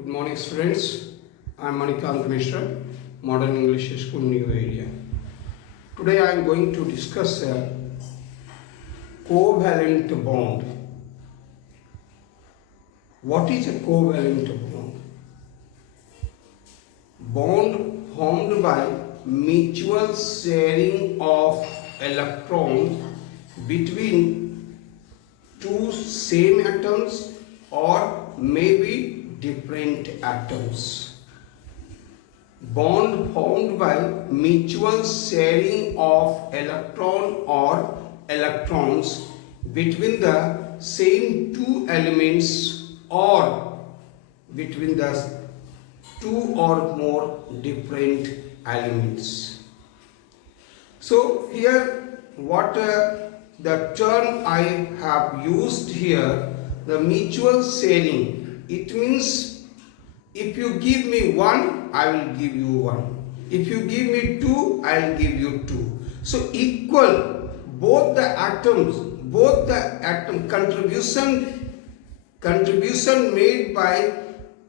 Good morning, students. I am Manikant Mishra, Modern English School, New Area. Today I am going to discuss a covalent bond. What is a covalent bond? Bond formed by mutual sharing of electrons between two same atoms or maybe different atoms. Bond formed by mutual sharing of electron or electrons between the same two elements or between the two or more different elements. So here what the term I have used here, the mutual sharing. It means if you give me one, I will give you one. If you give me two, I will give you two. So equal, both the atom contribution made by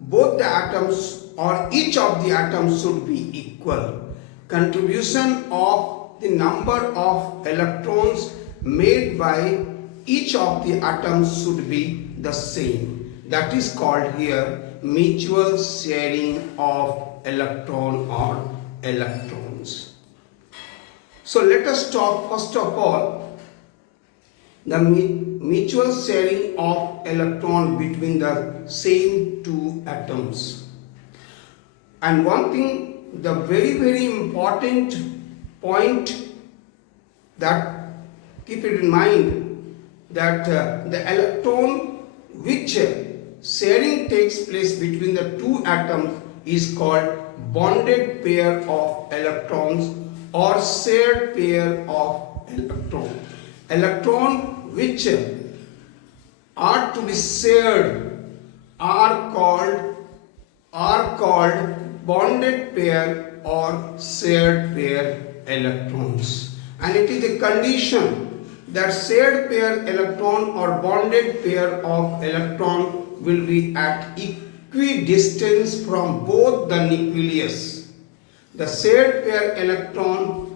both the atoms or each of the atoms should be equal. Contribution of the number of electrons made by each of the atoms should be the same. That is called here mutual sharing of electron or electrons. So let us talk first of all the mutual sharing of electron between the same two atoms. And one thing, the very important point that keep it in mind, that the electron which sharing takes place between the two atoms is called bonded pair of electrons or shared pair of electrons. Electron which are to be shared are called bonded pair or shared pair electrons. And it is a condition that shared pair electron or bonded pair of electron will be at equidistance from both the nucleus. The shared pair electron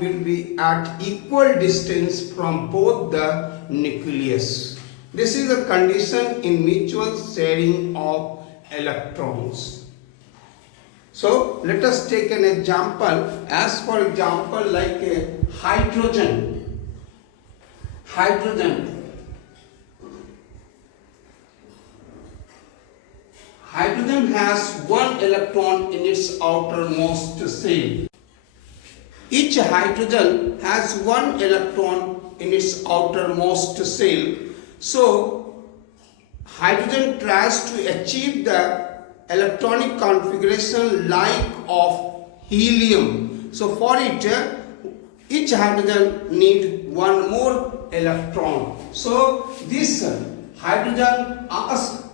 will be at equal distance from both the nucleus. This is a condition in mutual sharing of electrons. So let us take an example. As for example, like a hydrogen. Hydrogen has one electron in its outermost shell. Each hydrogen has one electron in its outermost shell. So hydrogen tries to achieve the electronic configuration like of helium. So for it, each hydrogen needs one more electron. So this hydrogen asks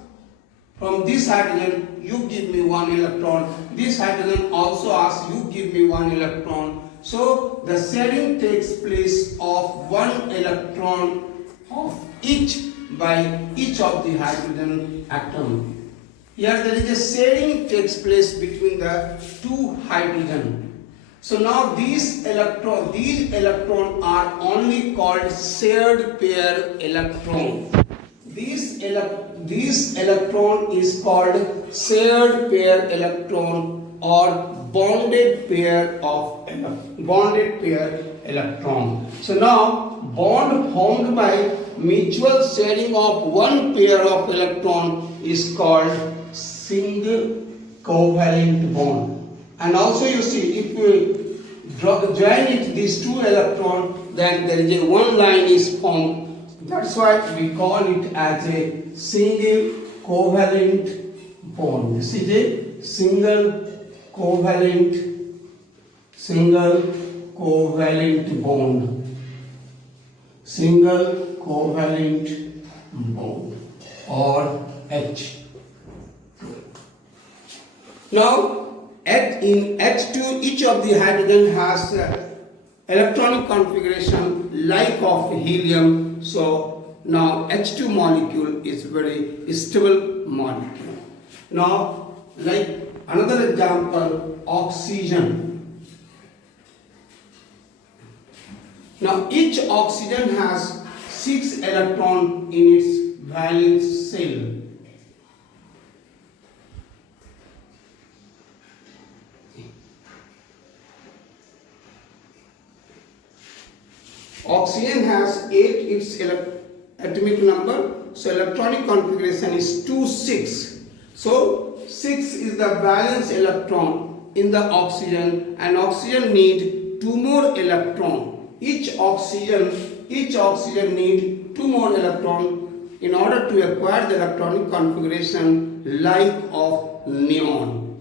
from this hydrogen, you give me one electron. This hydrogen also asks, you give me one electron. So the sharing takes place of one electron of each by each of the hydrogen atom. Here there is a sharing takes place between the two hydrogen. So now these electrons are only called shared pair electron. This electron is called shared pair electron or bonded pair electron. So now bond formed by mutual sharing of one pair of electron is called single covalent bond. And also you see, if you join these two electrons, then there is a one line is formed. That's why we call it as a single covalent bond. This is a single covalent bond. Single covalent bond or H. Now in H2 each of the hydrogen has electronic configuration like of helium. So Now H2 molecule is very stable molecule. Now like another example, oxygen. Now each oxygen has 6 electrons in its valence shell. Oxygen has 8 its atomic number, so electronic configuration is 2 6. So 6 is the valence electron in the oxygen, and oxygen need 2 more electron. Each oxygen need 2 more electron in order to acquire the electronic configuration like of neon.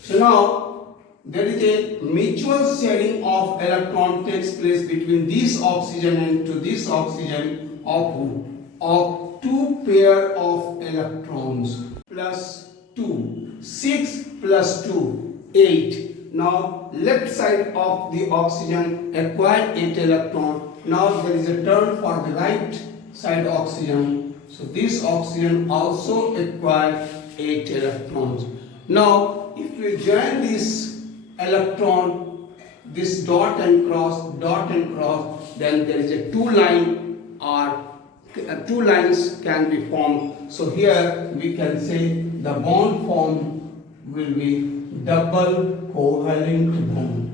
So now there is a mutual sharing of electron takes place between this oxygen and to this oxygen of 2 pair of electrons plus 2. 6 plus 2, 8. Now left side of the oxygen acquired 8 electron. Now there is a turn for the right side oxygen. So this oxygen also acquired 8 electrons. Now if we join this electron, this dot and cross, then there is a 2 line or 2 lines can be formed. So here we can say the bond form will be double covalent bond.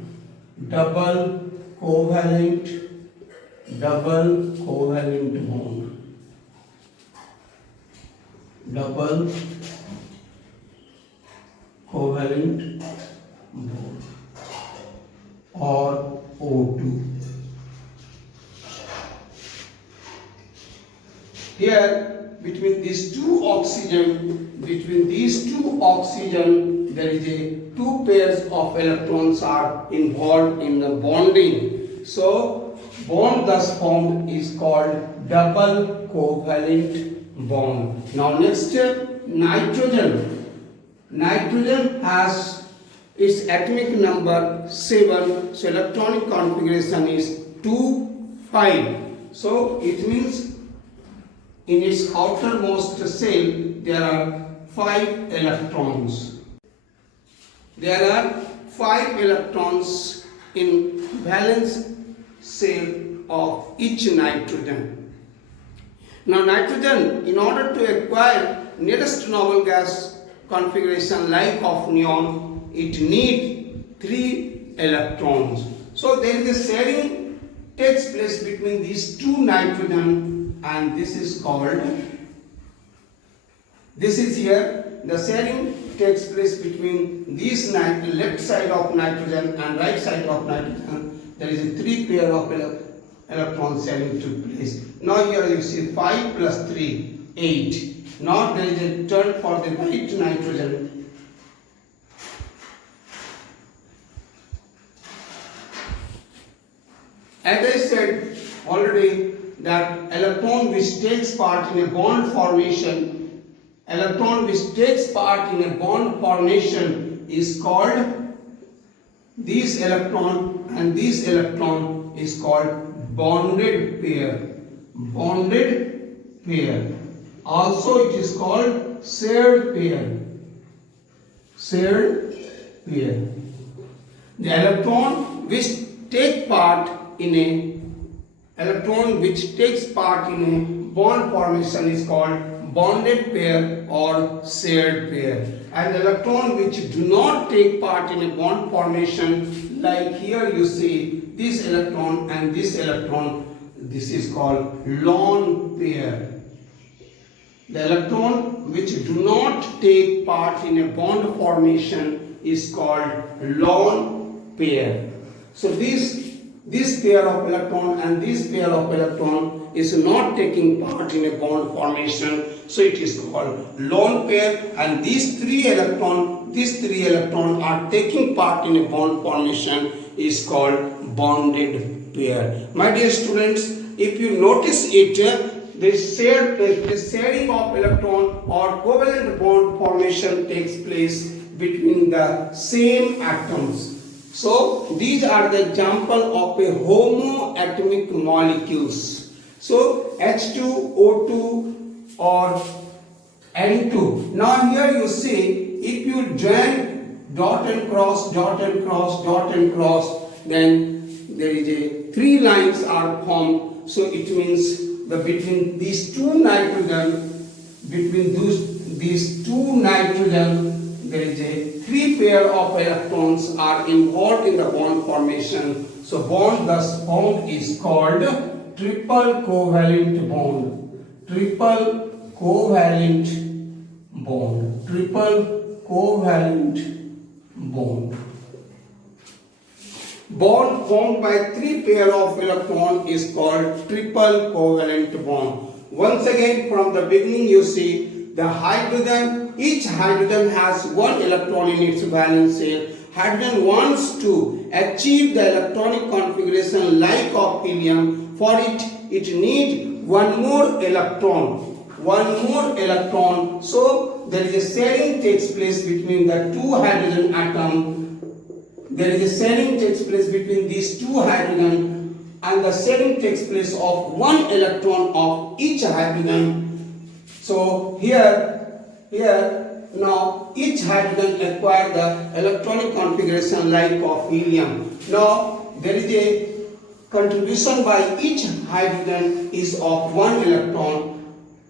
Double covalent bond. Double covalent bond or O2. Here between these two oxygen, there is a 2 pairs of electrons are involved in the bonding. So bond thus formed is called double covalent bond. Now next step, nitrogen. Nitrogen has its atomic number 7, so electronic configuration is 2 5. So it means in its outermost shell there are 5 electrons. There are 5 electrons in valence shell of each nitrogen. Now nitrogen, in order to acquire nearest noble gas configuration like of neon, it needs 3 electrons. So there is a sharing takes place between these 2 nitrogen, and this is called, this is here, the sharing takes place between this left side of nitrogen and right side of nitrogen. There is a 3 pair of electron sharing took place. Now here you see 5 plus 3, 8. Now there is a turn for the right nitrogen. As I said already, that electron which takes part in a bond formation, is called, this electron and this electron is called bonded pair. Bonded pair. Also it is called shared pair. Shared pair. The electron which takes part in a bond formation is called bonded pair or shared pair. And electron which do not take part in a bond formation, like here you see this electron and this electron, this is called lone pair. The electron which do not take part in a bond formation is called lone pair. So this pair of electron and this pair of electron is not taking part in a bond formation, so it is called lone pair. And these three electron are taking part in a bond formation is called bonded pair. My dear students, if you notice it, the sharing of electron or covalent bond formation takes place between the same atoms. So these are the example of a homoatomic molecules. So H2O2 or N2. Now here you see, if you join dot and cross, dot and cross, dot and cross, then there is a three lines are formed. So it means the between these two nitrogen, these two nitrogen, there is a three pair of electrons are involved in the bond formation. So bond, thus bond is called triple covalent bond. Triple covalent bond. Triple covalent bond. Bond formed by three pair of electrons is called triple covalent bond. Once again, from the beginning you see the hydrogen, each hydrogen has one electron in its valence shell. Hydrogen wants to achieve the electronic configuration like of helium. For it needs one more electron. So there is a sharing takes place between the two hydrogen atom. There is a sharing takes place between these two hydrogen, and the sharing takes place of one electron of each hydrogen. So here now each hydrogen acquire the electronic configuration like of helium. Now there is a contribution by each hydrogen is of one electron,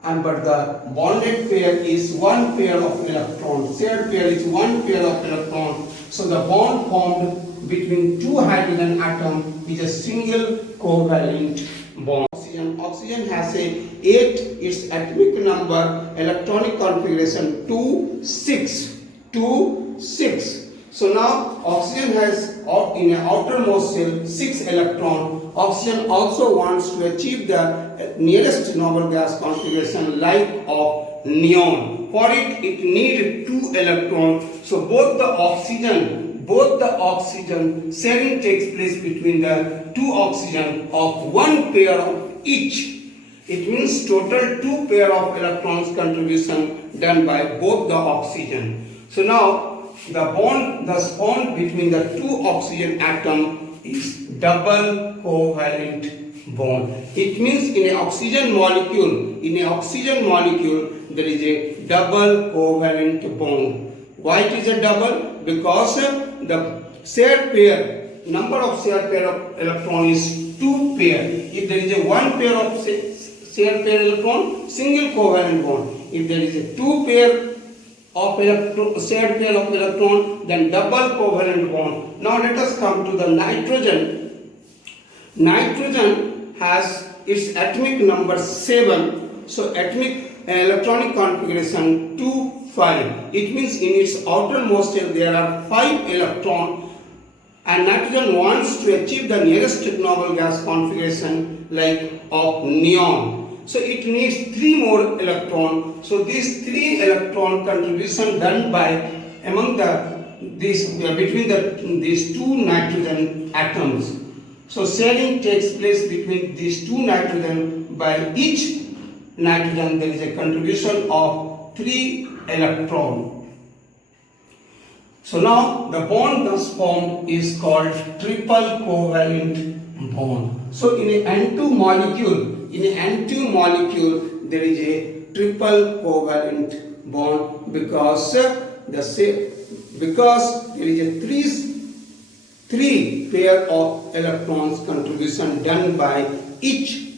but the bonded pair is one pair of electrons. Shared pair is one pair of electrons. So the bond formed between two hydrogen atoms is a single covalent bond. Oxygen has a 8, its atomic number, electronic configuration 2, 6. So now oxygen has in an outermost shell 6 electrons. Oxygen also wants to achieve the nearest noble gas configuration like of neon. For it needs 2 electrons. So both the oxygen sharing takes place between the two oxygen of one pair of each. It means total 2 pair of electrons contribution done by both the oxygen. So now the bond between the two oxygen atom is double covalent bond. It means in an oxygen molecule, there is a double covalent bond. Why it is a double? Because the shared pair, number of shared pair of electron is 2 pair. If there is a 1 pair of shared pair electron, single covalent bond. If there is a 2 pair of shared pair of electron, then double covalent bond. Now let us come to the nitrogen. Nitrogen has its atomic number 7. So atomic electronic configuration 2, 5. It means in its outermost shell there are 5 electrons, and nitrogen wants to achieve the nearest noble gas configuration like of neon. So it needs 3 more electrons. So these 3 electron contribution done by between these two nitrogen atoms. So sharing takes place between these two nitrogen. By each nitrogen there is a contribution of 3 electron. So now the bond thus formed is called triple covalent bond. So in an N2 molecule, there is a triple covalent bond because there is a three pair of electrons contribution done by each.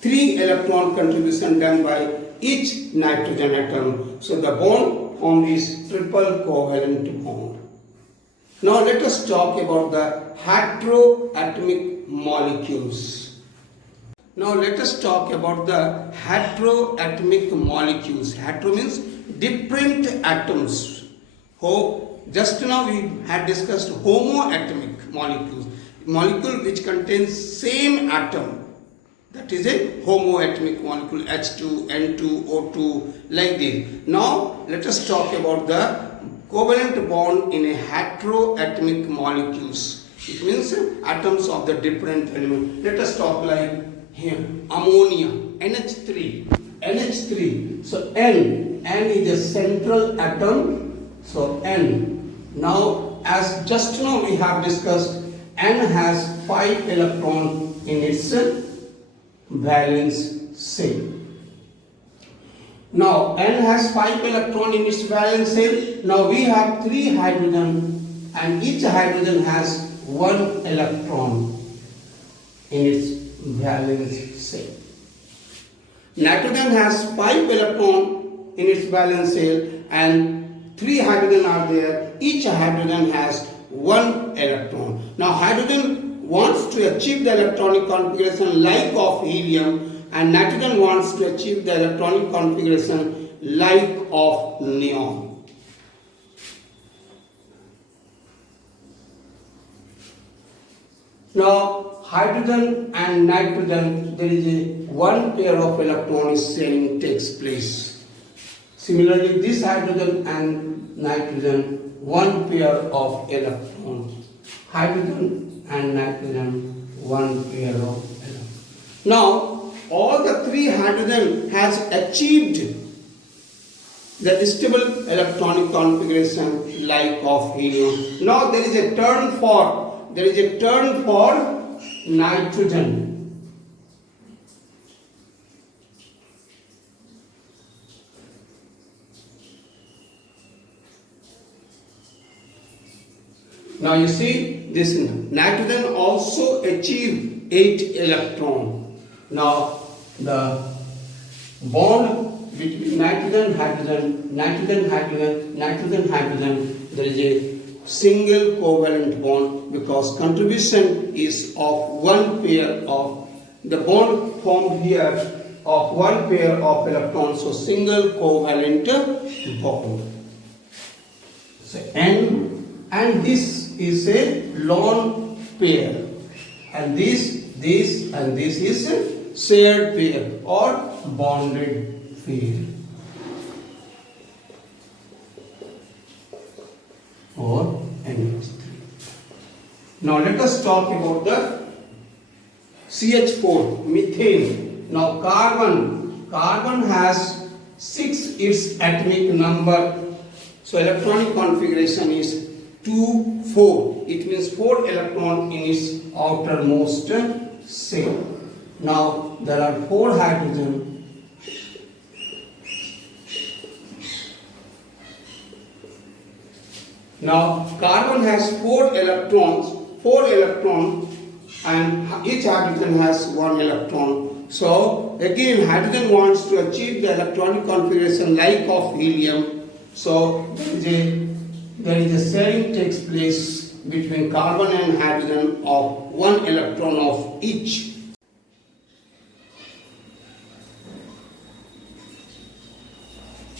3 electron contribution done by each nitrogen atom. So the bond formed is triple covalent bond. Now let us talk about the heteroatomic molecules. Now let us talk about the heteroatomic molecules. Hetero means different atoms. Just now we had discussed homoatomic molecules. Molecule which contains same atom. That is a homoatomic molecule, H2, N2, O2, like this. Now let us talk about the covalent bond in a heteroatomic molecules. It means atoms of the different element. Let us talk like here, ammonia, NH3. So N is a central atom. So N. Now as just now we have discussed, N has 5 electrons in its valence shell. Now N has 5 electrons in its valence shell. Now we have 3 hydrogen and each hydrogen has 1 electron in its valence shell. Nitrogen has 5 electrons in its valence shell and 3 hydrogen are there. Each hydrogen has 1 electron. Now hydrogen wants to achieve the electronic configuration like of helium, and nitrogen wants to achieve the electronic configuration like of neon. Now hydrogen and nitrogen, there is a one pair of electrons sharing takes place. Similarly, this hydrogen and nitrogen, one pair of electrons. Hydrogen and nitrogen, one pair of electrons. Now all the 3 hydrogen has achieved the stable electronic configuration like of helium. Now there is a turn for nitrogen. Now you see this nitrogen also achieved 8 electrons. Now the bond between nitrogen, hydrogen, there is a single covalent bond because contribution is of one pair of the bond formed here of one pair of electrons, so single covalent bond. So N, and this is a lone pair, and this and this is a shared pair or bonded pair or NH3. Now let us talk about the CH4, methane. Now carbon has 6 its atomic number, so electronic configuration is 2, 4. It means 4 electrons in its outermost shell. Now there are 4 hydrogen. Now carbon has 4 electrons, and each hydrogen has 1 electron. So again hydrogen wants to achieve the electronic configuration like of helium. So there is a sharing takes place between carbon and hydrogen of 1 electron of each.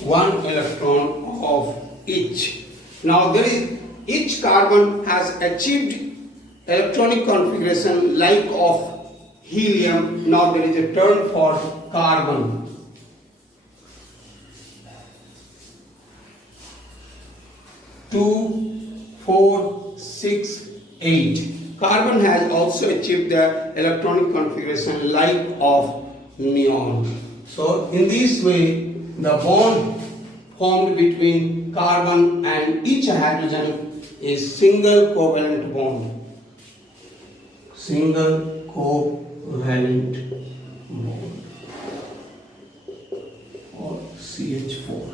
One electron of each. Now each carbon has achieved electronic configuration like of helium. Now there is a turn for carbon. Two, 4, 6, 8. Carbon has also achieved the electronic configuration like of neon. So in this way the bond formed between carbon and each hydrogen is single covalent bond. Single covalent bond or CH4.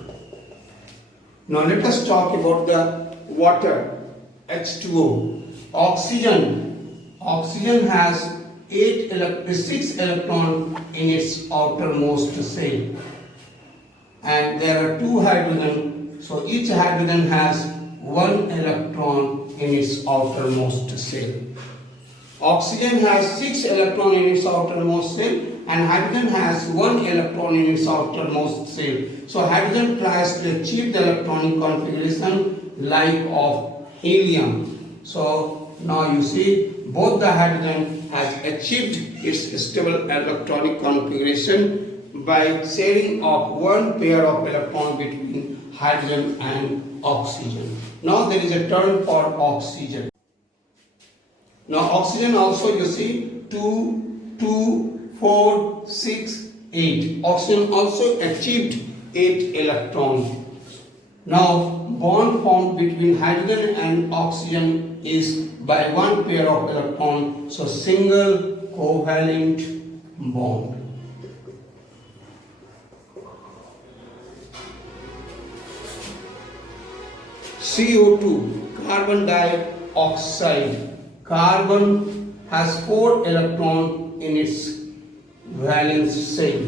Now let us talk about the water, H2O. Oxygen has 6 electrons in its outermost shell, and there are 2 hydrogen, so each hydrogen has 1 electron in its outermost shell. Oxygen has 6 electrons in its outermost shell, and hydrogen has 1 electron in its outermost shell. So hydrogen tries to achieve the electronic configuration like of helium. So now you see both the hydrogen has achieved its stable electronic configuration by sharing of one pair of electrons between hydrogen and oxygen. Now there is a term for oxygen. Now oxygen also you see 2, 4, 6, 8. Oxygen also achieved 8 electrons. Now bond formed between hydrogen and oxygen is by one pair of electrons, so single covalent bond. CO2, carbon dioxide. Carbon has 4 electrons in its valence shell.